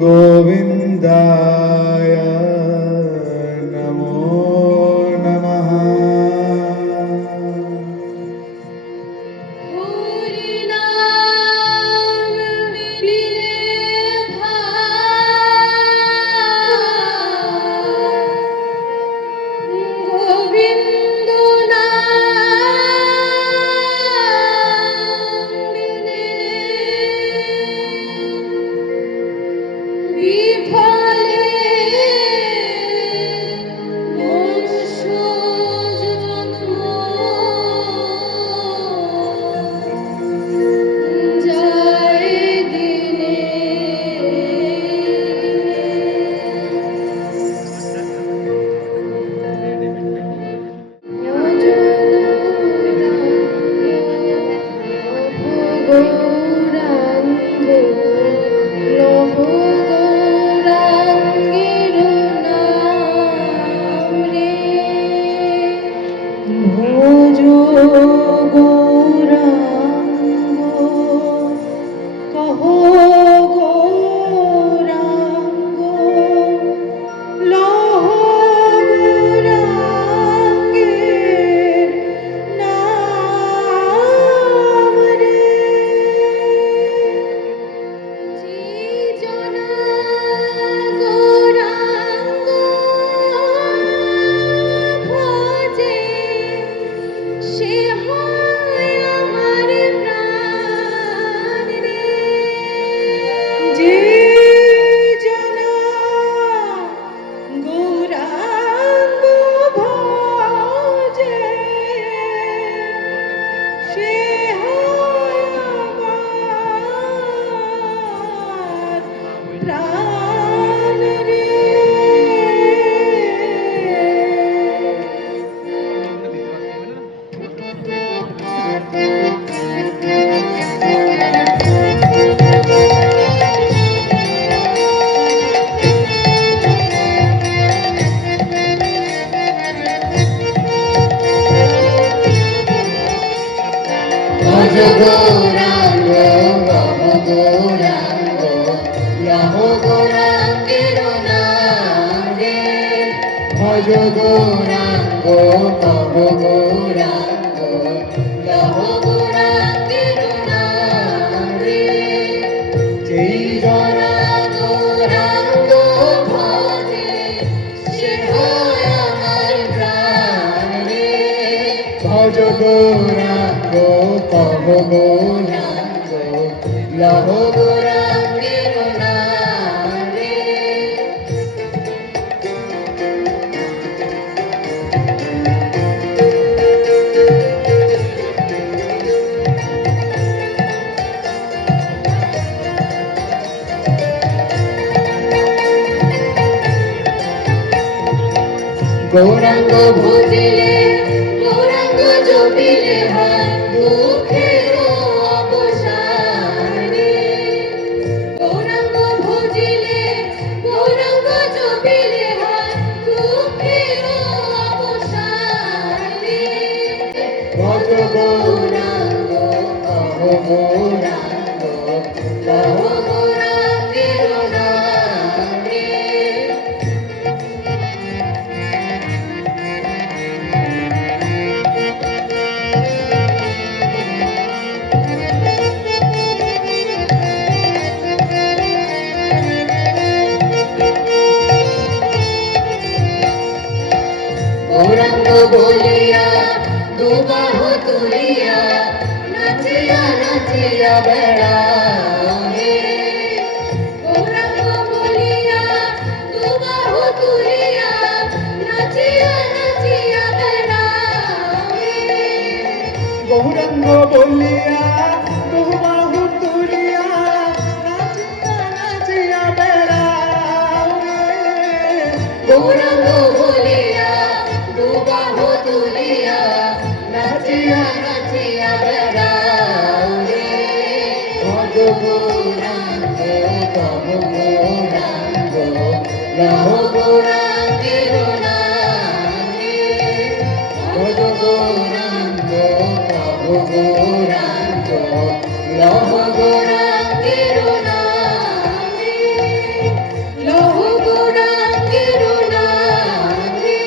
गोविन्दाय नमो नमः। গৌরাঙ্গ নম গৌরাঙ্গ নম গৌরাঙ্গের নাম রে। ভজ গৌরাঙ্গ নম গৌরাঙ্গ নম গৌরাঙ্গের নাম রে। যেই জনা গৌরাঙ্গ ভজে সে হয় আমার প্রাণ রে। ভজ গৌরাঙ্গ তব গৌরাঙ্গ লহ গৌরাঙ্গের নাম রে। গৌরাঙ্গ ভজিলে গৌরাঙ্গ জপিলে হয় দুঃখের অবসান রে। গৌরাঙ্গ ভজিলে গৌরাঙ্গ জপিলে হয় দুঃখের অবসান রে। ভজ গৌরাঙ্গ কহ গৌরাঙ্গ কহ গৌরাঙ্গের নাম রে। গৌরাঙ্গ বলিয়া দুবাহু তুলিয়া নাচিয়া নাচিয়া বেড়াও রে। গৌরাঙ্গ বলিয়া দুবাহু তুলিয়া নাচিয়া নাচিয়া বেড়াও রে। গৌরাঙ্গ বলিয়া দুবাহু তুলিয়া নাচিয়া নাচিয়া বেড়াও রে। গৌরাঙ্গ বলিয়া দুবাহু তুলিয়া নাচিয়া নাচিয়া বেড়াও রে। ভজ গৌরাঙ্গ তব গৌরাঙ্গ লহ গৌরাঙ্গের নাম রে। ভজ গৌরাঙ্গ লহ গৌরাঙ্গের নামে লহ গৌরাঙ্গের নামে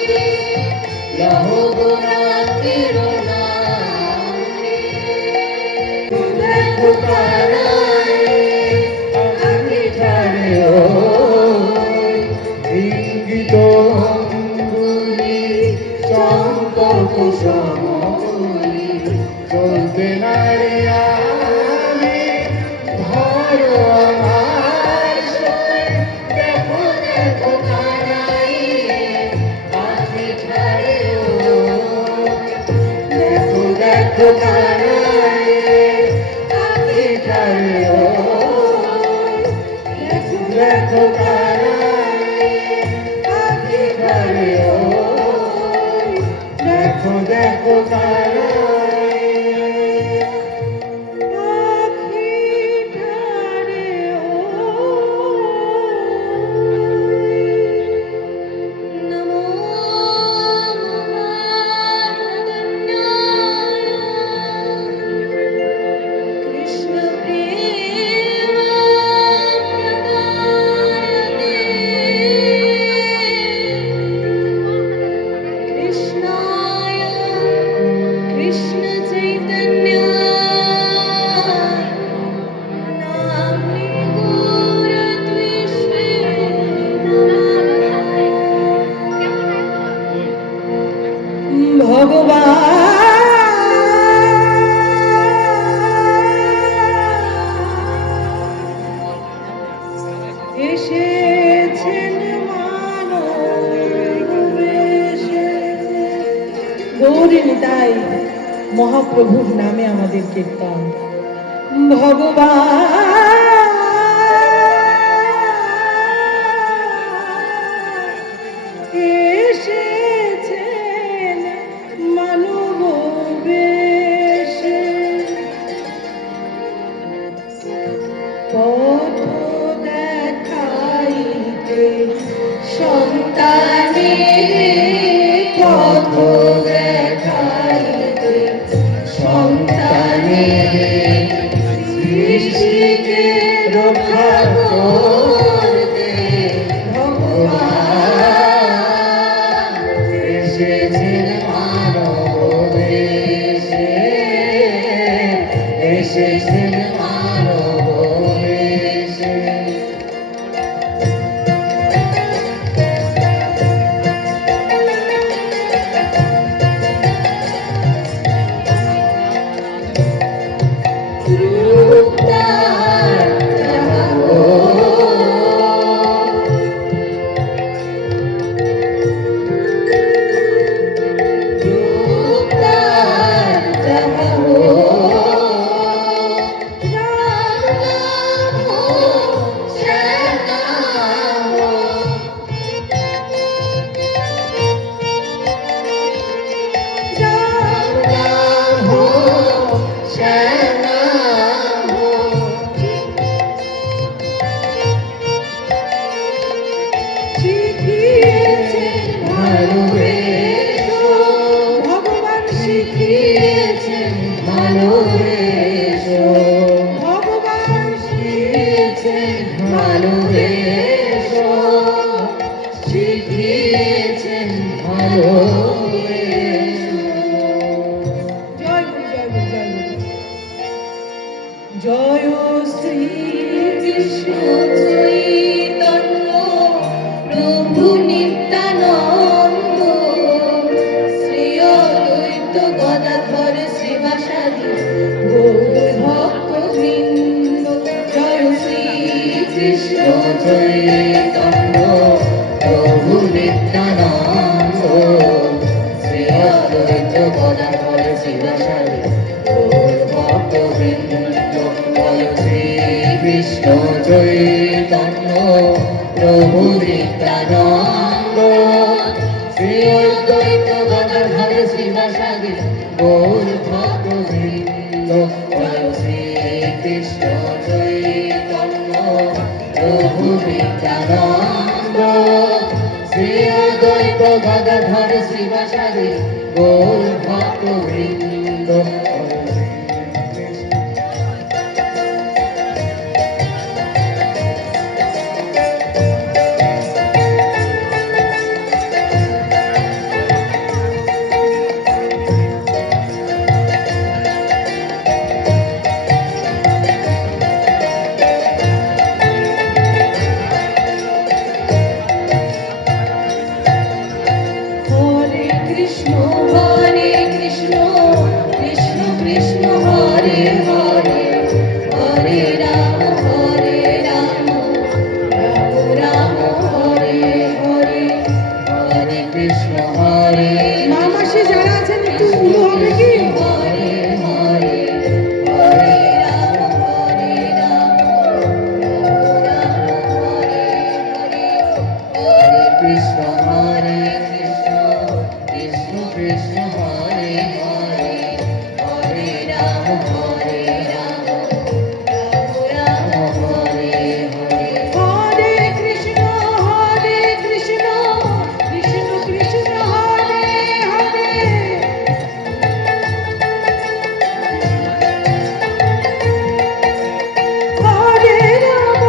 লহ গৌরাঙ্গের নামে দেখো কারায় আমি ছাড়ে ইঙ্গিত অঙ্গুলি চম্পক সমগুলি চলতে নারিয়া ধরো আমার সই দেখো দেখো কারাই আমি ছাড়ে দেখো দেখো কারায় আঁখি ছাড়ে দেখো কারায় আঁখি ছাড়ে দেখো দেখো কারায় এসেছেন মানব বেশে। গৌরী নিতাই মহাপ্রভুর নামে আমাদের কীর্তন। ভগবান এসেছেন মানব বেশে। পথ দেখাইতে সন্তানের পথ দেখাইতে সন্তানের সৃষ্টিকে রক্ষা করতে ভগবান এসেছেন মানব বেশে এসেছেন মানব বেশে ভগবান শিখিয়েছেন ভালোবেসো ভগবান শিখিয়েছেন ভালোবেসো শিখিয়েছেন ভালোবেসো জয় গুরু জয় গুরু জয় গুরু। জয় শ্রী কৃষ্ণ চৈতন্য প্রভু নিত্যানন্দ শ্রী অদ্বৈত গদাধর শ্রীবাসাদি গৌর ভক্তবৃন্দ। জয় শ্রী কৃষ্ণ চৈতন্য প্রভু নিত্যানন্দ শ্রী অদ্বৈত গদাধর শ্রীবাসাদি গৌর ভক্তবৃন্দ। জয় শ্রী কৃষ্ণ চৈতন্য প্রভু নিত্যানন্দ শ্রী অদ্বৈত গদাধর শ্রীবাসাদি গৌর ভক্তবৃন্দ। জয় শ্রী কৃষ্ণ চৈতন্য প্রভু নিত্যানন্দ শ্রী অদ্বৈত গদাধর শ্রীবাসাদি গৌর ভক্তবৃন্দ। হরে হরে হরে রাম রাম রাম হরে হরে হরে কৃষ্ণ হরে মা মাসি যারা আছেন একটু উলু হবে কি? হরে হরে হরে রাম রাম হরে হরে হরে কৃষ্ণ হরে কৃষ্ণ কৃষ্ণ কৃষ্ণ হরে হরে হরে রাম রাম রাম হরে হরে হরে কৃষ্ণ কৃষ্ণ কৃষ্ণ হরে হরে হরে রাম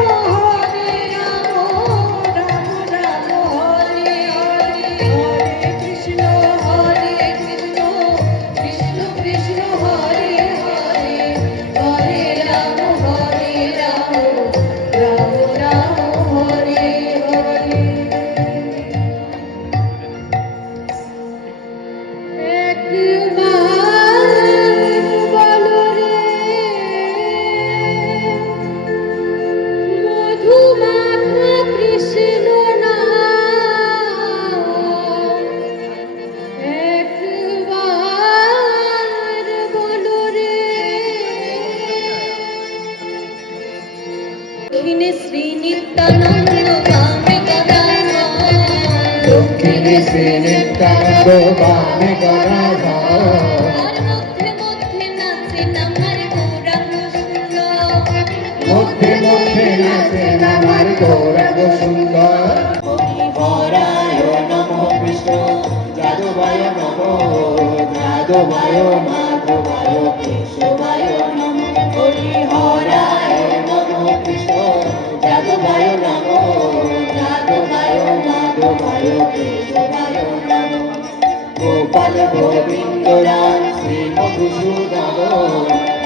রাম রাম হরে হরে হরে কৃষ্ণ কৃষ্ণ কৃষ্ণ কৃষ্ণ হরে হরে হরে রাম রাম রাম হরে হরে একবার বলো রে মধুমাখা কৃষ্ণ নাম একবার বলো রে দক্ষিণে শ্রী নিত্যানন্দ বামে গদাধর দক্ষিণে শ্রী নিত্যানন্দ বামে গদাধর আর মধ্যে মধ্যে নাচেন আমার গৌরাঙ্গ সুন্দর মধ্যে মধ্যে নাচেন আমার গৌরাঙ্গ সুন্দর হরায় নমঃ কৃষ্ণ যাদবায় নমঃ যাদবায় মাধবায় কেশবায় নমঃ হরি হরায় নমঃ কৃষ্ণ যাদবায় নমঃ যাদবায় মাধবায় কেশবায় নমঃ গোপাল গোবিন্দ রাম শ্রী মধুসূদন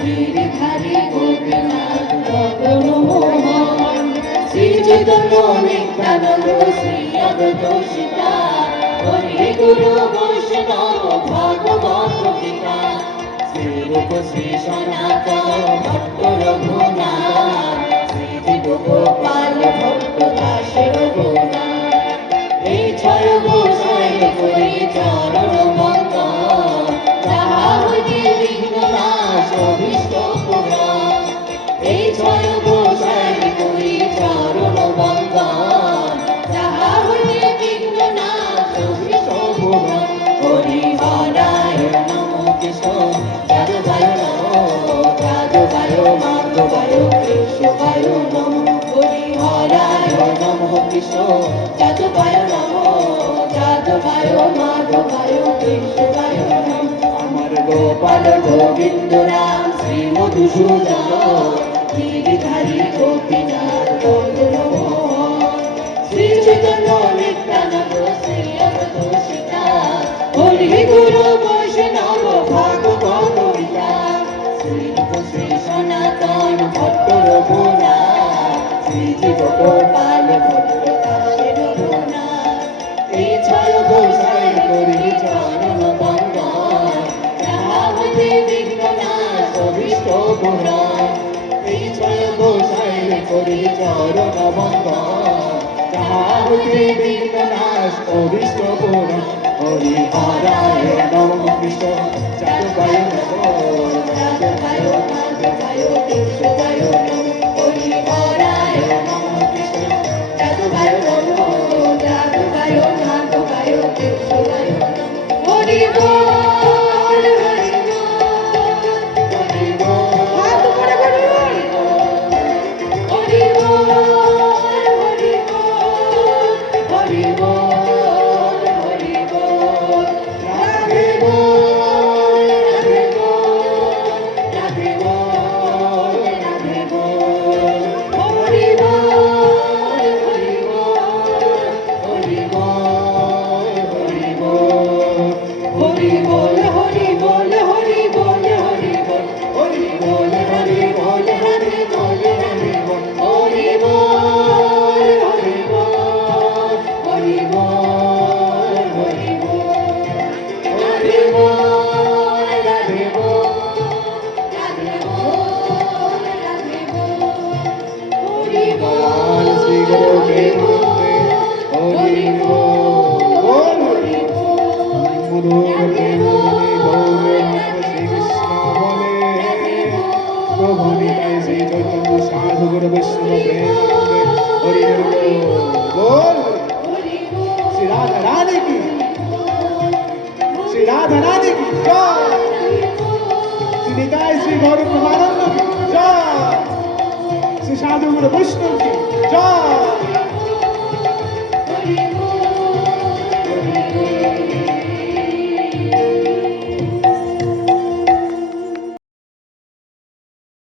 গিরিধারী গোপীনাথ মদন মোহন শ্রী চৈতন্য নিত্যানন্দ শ্রী অদ্বৈত সীতা হরি গুরু বৈষ্ণব ভাগবত গীতা শ্রী রূপ শ্রী সনাতন ভট্ট রঘুনাথ শ্রী জীব গোপাল ভট্ট দাস রঘুনাথ এই ছয় গোসাই করি চরণ বন্দন যাহা হইতে বিঘ্ন নাশ অভীষ্ট পূরণ এই ছয় গোসাই করি চরণ বন্দন যাহা হইতে বিঘ্ন নাশ অভীষ্ট পূরণ হরি হরায় নমঃ কৃষ্ণ যাদবায় নমঃ যাদবায় মাধবায় কেশবায় নমঃ হরি হরায় নমঃ কৃষ্ণ যাদবায় নমঃ যাদবায় মাধবায় কেশবায় নমঃ আমার গোপাল গোবিন্দ রাম শ্রী মধুসূদন গিরিধারী গোপীনাথ মদন মোহন শ্রী চৈতন্য নিত্যানন্দ শ্রী অদ্বৈত সীতা হরি গুরু বৈষ্ণব ভাগবত গীতা শ্রী রূপ শ্রী সনাতন ভট্ট রঘুনাথ শ্রী জীব গোপাল ভট্ট দাস রঘুনাথ এই ছয় গোসাই করি চরণ বন্দন যাহা হইতে বিঘ্ন নাশ অভীষ্ট পূরণ এই ছয় গোসাই করি চরণ বন্দন যাহা হইতে বিঘ্ন নাশ অভীষ্ট পূরণ হরি হরায় নমঃ কৃষ্ণ যাদবায় নমঃ যাদবায় মাধবায় কেশবায় নমঃ হরি হরায় নমঃ কৃষ্ণ যাদবায় নমঃ যাদবায় মাধবায় কেশবায় নমঃ হরি বল হরি বল হাত উপরে করুন। হরি বল হরি বল হরি বল হরি বল রাধে বল রাধে বল साधु गुरु वैष्णव प्रेमानंदे हरि हरि बोल श्री राधा रानी की श्री राधा रानी की जय श्री निताय श्री गौर प्रेमानंद की जय श्री साधु गुरु वैष्णव की जय